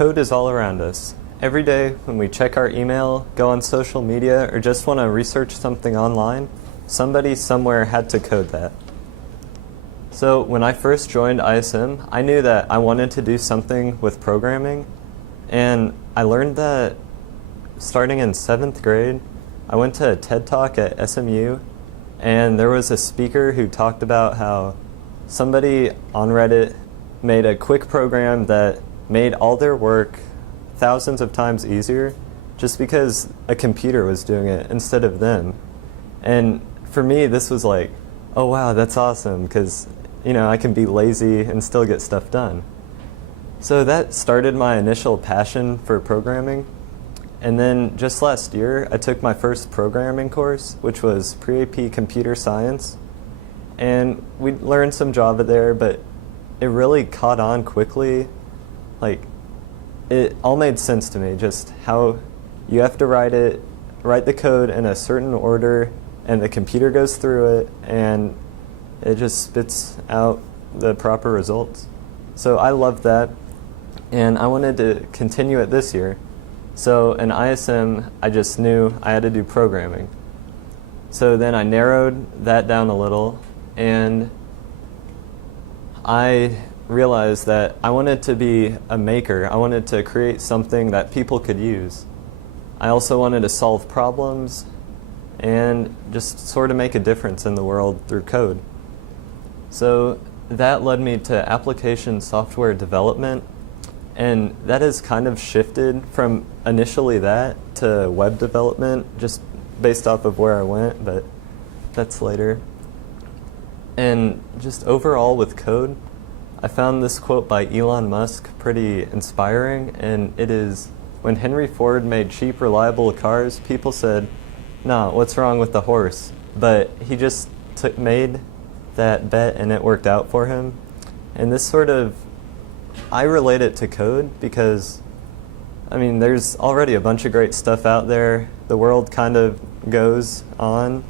code is all around us. Every day when we check our email, go on social media, or just want to research something online, somebody somewhere had to code that. So when I first joined ISM, I knew that I wanted to do something with programming, and I learned that starting in 7th grade. I went to a TED Talk at SMU, and there was a speaker who talked about how somebody on Reddit made a quick program that made all their work thousands of times easier just because a computer was doing it instead of them. And for me, this was like, oh wow, that's awesome, because I can be lazy and still get stuff done. So that started my initial passion for programming. And then just last year, I took my first programming course, which was pre-AP computer science. And we learned some Java there, but it really caught on quickly. Like, it all made sense to me, just how you have to write the code in a certain order, and the computer goes through it, and it just spits out the proper results. So I loved that, and I wanted to continue it this year. So in ISM, I just knew I had to do programming. So then I narrowed that down a little, and I realized that I wanted to be a maker. I wanted to create something that people could use. I also wanted to solve problems and just sort of make a difference in the world through code. So that led me to application software development. And that has kind of shifted from initially that to web development, just based off of where I went, but that's later. And just overall with code, I found this quote by Elon Musk pretty inspiring, and it is, when Henry Ford made cheap, reliable cars, people said, nah, what's wrong with the horse? But he just made that bet and it worked out for him. And this sort of, I relate it to code because, there's already a bunch of great stuff out there. The world kind of goes on.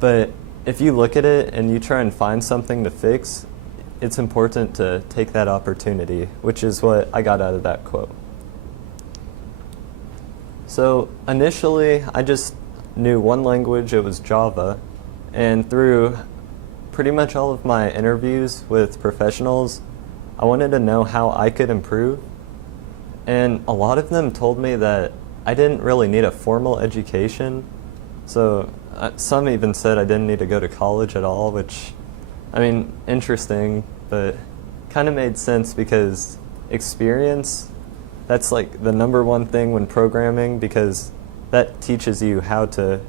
But if you look at it and you try and find something to fix, it's important to take that opportunity, which is what I got out of that quote. So initially, I just knew one language, it was Java. And through pretty much all of my interviews with professionals, I wanted to know how I could improve, and a lot of them told me that I didn't really need a formal education. So some even said I didn't need to go to college at all, which, interesting, but kind of made sense because experience, that's like the number one thing when programming, because that teaches you how to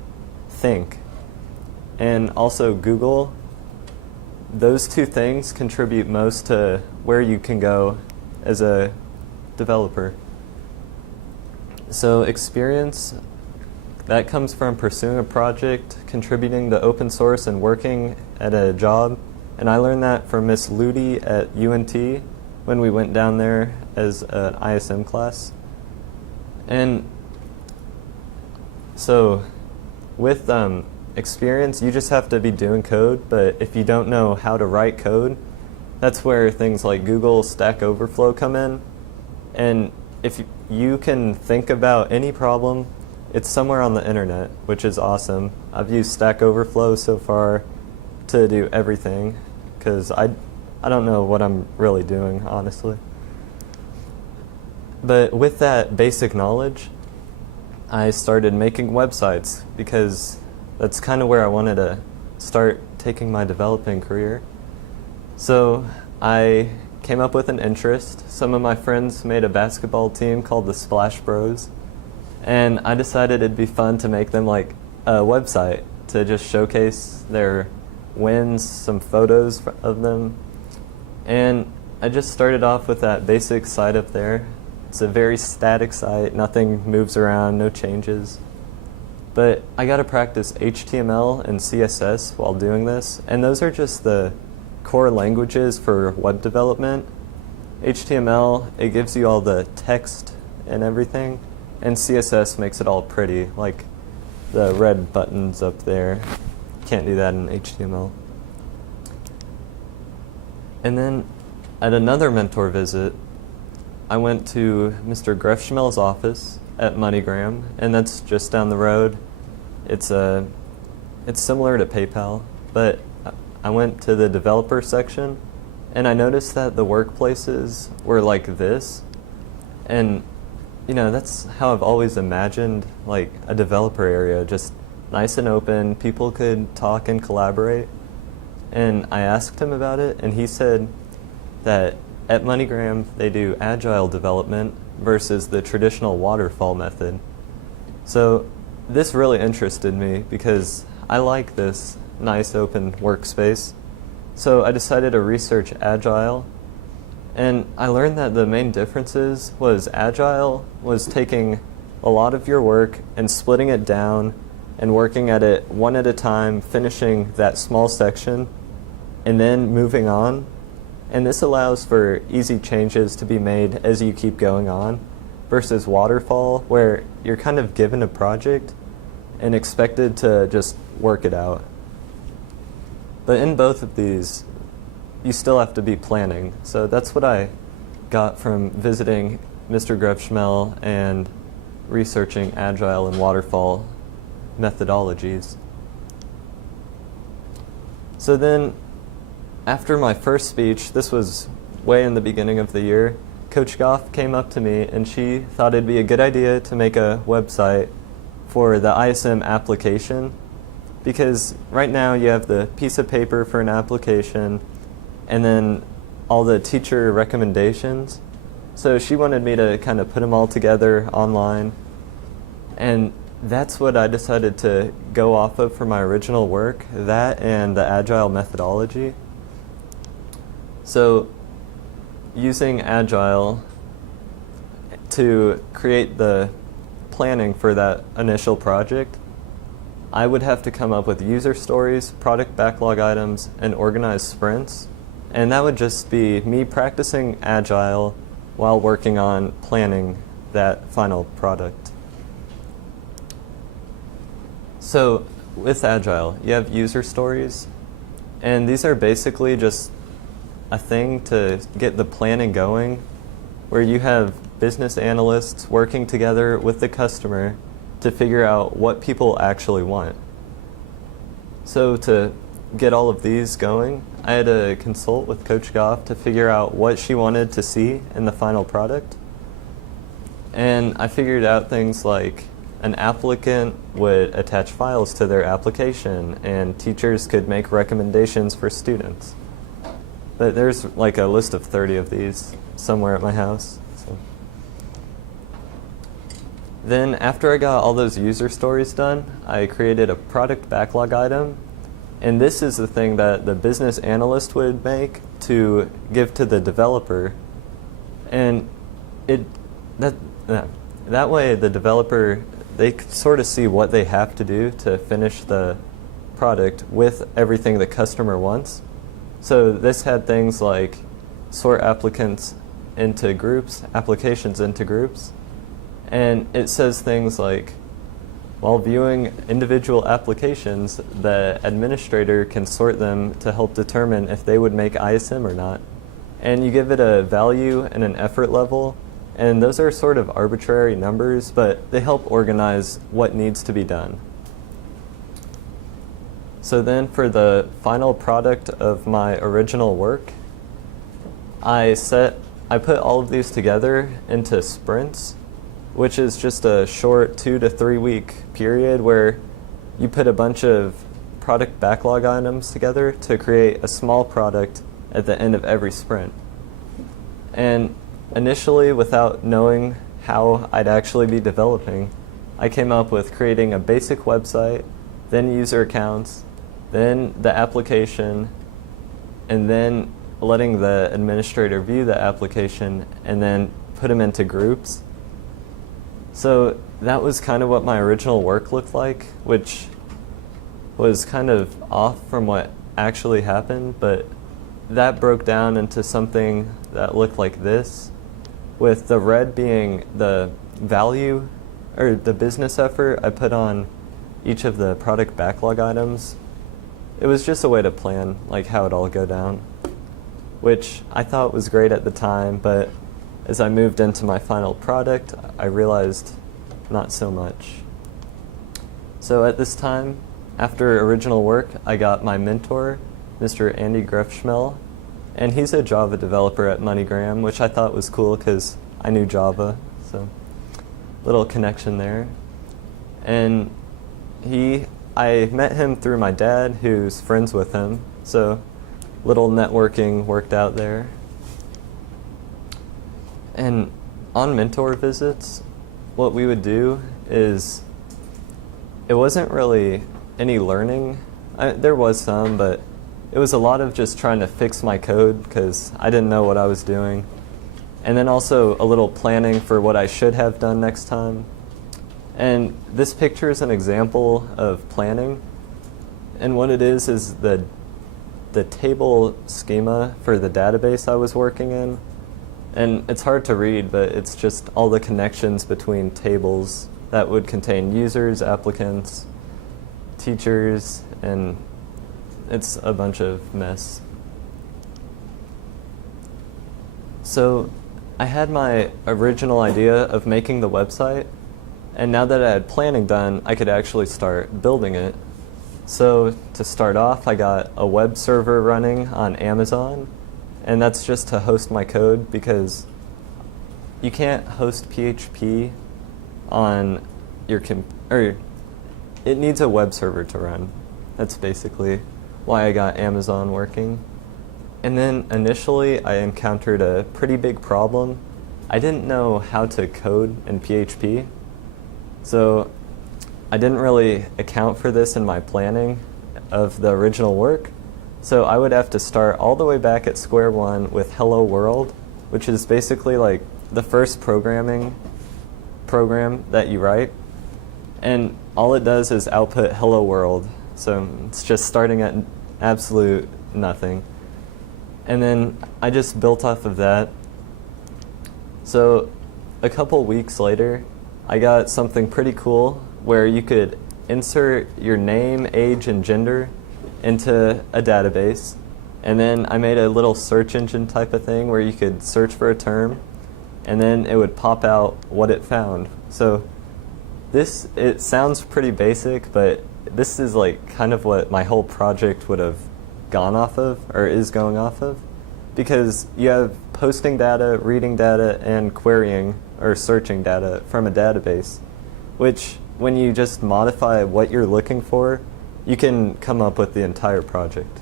think. And also Google, those two things contribute most to where you can go as a developer. So experience, that comes from pursuing a project, contributing to open source, and working at a job. And I learned that from Miss Ludi at UNT when we went down there as an ISM class. And so with experience, you just have to be doing code, but if you don't know how to write code, that's where things like Google Stack Overflow come in. And if you can think about any problem, it's somewhere on the internet, which is awesome. I've used Stack Overflow so far to do everything, because I don't know what I'm really doing, honestly. But with that basic knowledge, I started making websites, because that's kind of where I wanted to start taking my developing career. So I came up with an interest. Some of my friends made a basketball team called the Splash Bros, and I decided it'd be fun to make them like a website to just showcase their wins, some photos of them. And I just started off with that basic site up there. It's a very static site, nothing moves around, no changes. But I got to practice HTML and CSS while doing this, and those are just the core languages for web development. HTML, it gives you all the text and everything, and CSS makes it all pretty, like the red buttons up there. Can't do that in HTML. And then at another mentor visit, I went to Mr. Grefschmel's office at MoneyGram, and that's just down the road. It's similar to PayPal, but I went to the developer section, and I noticed that the workplaces were like this, and that's how I've always imagined like a developer area, just nice and open, people could talk and collaborate. And I asked him about it, and he said that at MoneyGram they do agile development versus the traditional waterfall method. So this really interested me because I like this nice open workspace. So I decided to research agile, and I learned that the main differences was agile was taking a lot of your work and splitting it down and working at it one at a time, finishing that small section, and then moving on. And this allows for easy changes to be made as you keep going on, versus waterfall, where you're kind of given a project and expected to just work it out. But in both of these, you still have to be planning. So that's what I got from visiting Mr. Grefschmel and researching agile and waterfall methodologies. So then, after my first speech, this was way in the beginning of the year, Coach Goff came up to me and she thought it'd be a good idea to make a website for the ISM application, because right now you have the piece of paper for an application and then all the teacher recommendations. So she wanted me to kind of put them all together online, and that's what I decided to go off of for my original work, that and the agile methodology. So using agile to create the planning for that initial project, I would have to come up with user stories, product backlog items, and organized sprints. And that would just be me practicing agile while working on planning that final product. So with agile, you have user stories, and these are basically just a thing to get the planning going, where you have business analysts working together with the customer to figure out what people actually want. So to get all of these going, I had to consult with Coach Goff to figure out what she wanted to see in the final product. And I figured out things like an applicant would attach files to their application, and teachers could make recommendations for students. But there's like a list of 30 of these somewhere at my house. So. Then after I got all those user stories done, I created a product backlog item. And this is the thing that the business analyst would make to give to the developer. And that way the developer, they could sort of see what they have to do to finish the product with everything the customer wants. So this had things like sort applicants into groups, applications into groups. And it says things like, while viewing individual applications, the administrator can sort them to help determine if they would make ISM or not. And you give it a value and an effort level, and those are sort of arbitrary numbers, but they help organize what needs to be done. So then for the final product of my original work, I put all of these together into sprints, which is just a short 2 to 3 week period where you put a bunch of product backlog items together to create a small product at the end of every sprint. And initially, without knowing how I'd actually be developing, I came up with creating a basic website, then user accounts, then the application, and then letting the administrator view the application, and then put them into groups. So that was kind of what my original work looked like, which was kind of off from what actually happened, but that broke down into something that looked like this, with the red being the value or the business effort I put on each of the product backlog items. It was just a way to plan like how it all go down, which I thought was great at the time, but as I moved into my final product, I realized not so much. So at this time, after original work, I got my mentor, Mr. Andy Grefschmel, and he's a Java developer at MoneyGram, which I thought was cool because I knew Java, so little connection there. And I met him through my dad, who's friends with him, so little networking worked out there. And on mentor visits, what we would do is, it wasn't really any learning. There was some, but it was a lot of just trying to fix my code because I didn't know what I was doing. And then also a little planning for what I should have done next time. And this picture is an example of planning. And what it is the table schema for the database I was working in. And it's hard to read, but it's just all the connections between tables that would contain users, applicants, teachers, and it's a bunch of mess. So I had my original idea of making the website, and now that I had planning done, I could actually start building it. So to start off, I got a web server running on Amazon, and that's just to host my code because you can't host PHP on your or it needs a web server to run. That's basically why I got Amazon working. And then initially I encountered a pretty big problem. I didn't know how to code in PHP. So I didn't really account for this in my planning of the original work. So I would have to start all the way back at square one with Hello World, which is basically like the first programming program that you write. And all it does is output Hello World. So it's just starting at absolute nothing. And then I just built off of that. So a couple weeks later, I got something pretty cool where you could insert your name, age, and gender into a database. And then I made a little search engine type of thing where you could search for a term, and then it would pop out what it found. So it sounds pretty basic, but this is like kind of what my whole project would have gone off of, or is going off of, because you have posting data, reading data, and querying or searching data from a database, which when you just modify what you're looking for, you can come up with the entire project.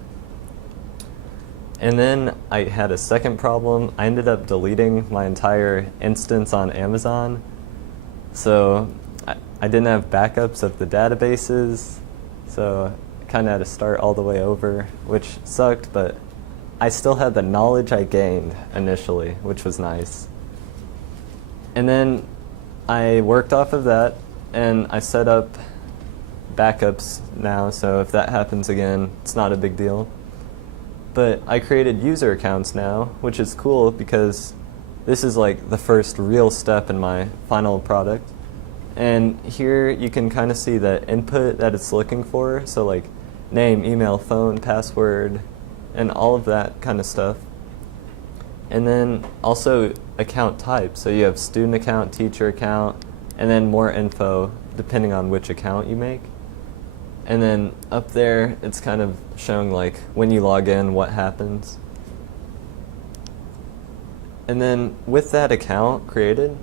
And then I had a second problem. I ended up deleting my entire instance on Amazon. So I didn't have backups of the databases, so I kind of had to start all the way over, which sucked, but I still had the knowledge I gained initially, which was nice. And then I worked off of that, and I set up backups now, so if that happens again, it's not a big deal. But I created user accounts now, which is cool because this is like the first real step in my final product. And here you can kind of see the input that it's looking for, so like name, email, phone, password, and all of that kind of stuff. And then also account type, so you have student account, teacher account, and then more info depending on which account you make. And then up there, it's kind of showing like when you log in, what happens. And then with that account created,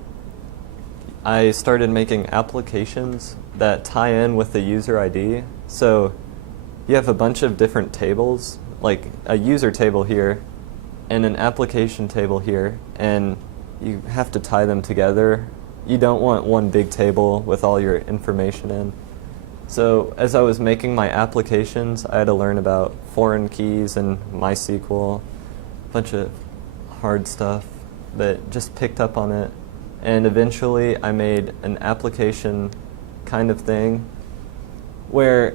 I started making applications that tie in with the user ID. So you have a bunch of different tables, like a user table here and an application table here, and you have to tie them together. You don't want one big table with all your information in. So as I was making my applications, I had to learn about foreign keys and MySQL, a bunch of hard stuff, but just picked up on it. And eventually I made an application kind of thing where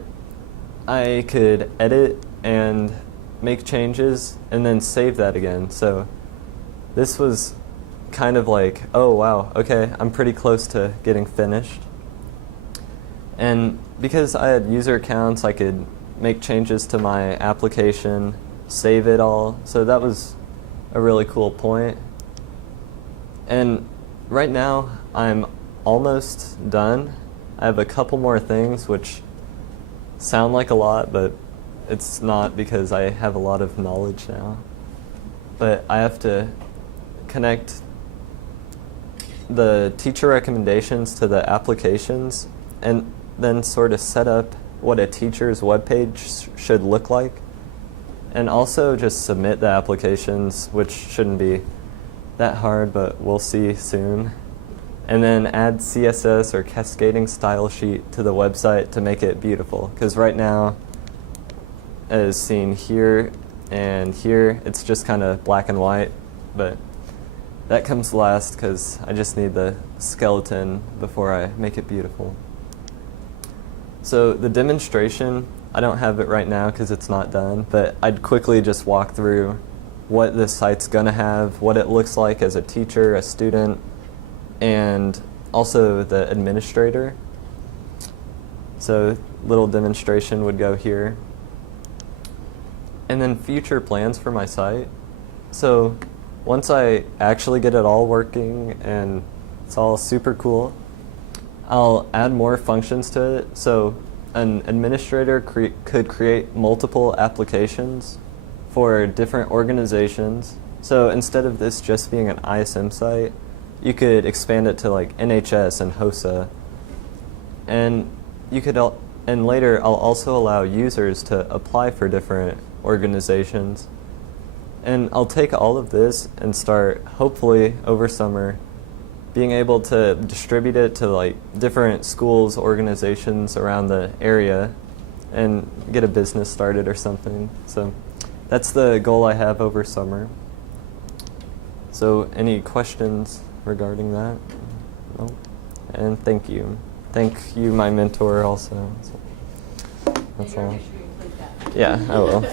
I could edit and make changes and then save that again. So this was kind of like, oh wow, okay, I'm pretty close to getting finished. And because I had user accounts, I could make changes to my application, save it all. So that was a really cool point. And right now, I'm almost done. I have a couple more things which sound like a lot, but it's not because I have a lot of knowledge now. But I have to connect the teacher recommendations to the applications and then sort of set up what a teacher's webpage should look like. And also just submit the applications, which shouldn't be that hard, but we'll see soon. And then add CSS or cascading style sheet to the website to make it beautiful. Because right now, as seen here and here, it's just kind of black and white. But that comes last because I just need the skeleton before I make it beautiful. So the demonstration, I don't have it right now because it's not done, but I'd quickly just walk through what this site's going to have, what it looks like as a teacher, a student, and also the administrator. So little demonstration would go here. And then future plans for my site. So once I actually get it all working and it's all super cool, I'll add more functions to it. So an administrator could create multiple applications for different organizations. So instead of this just being an ISM site, you could expand it to like NHS and HOSA. And you could, and later I'll also allow users to apply for different organizations. And I'll take all of this and start, hopefully over summer, being able to distribute it to like different schools, organizations around the area and get a business started or something. So that's the goal I have over summer. So any questions regarding that? No? And thank you. Thank you, my mentor, also. So that's all. Yeah, I will.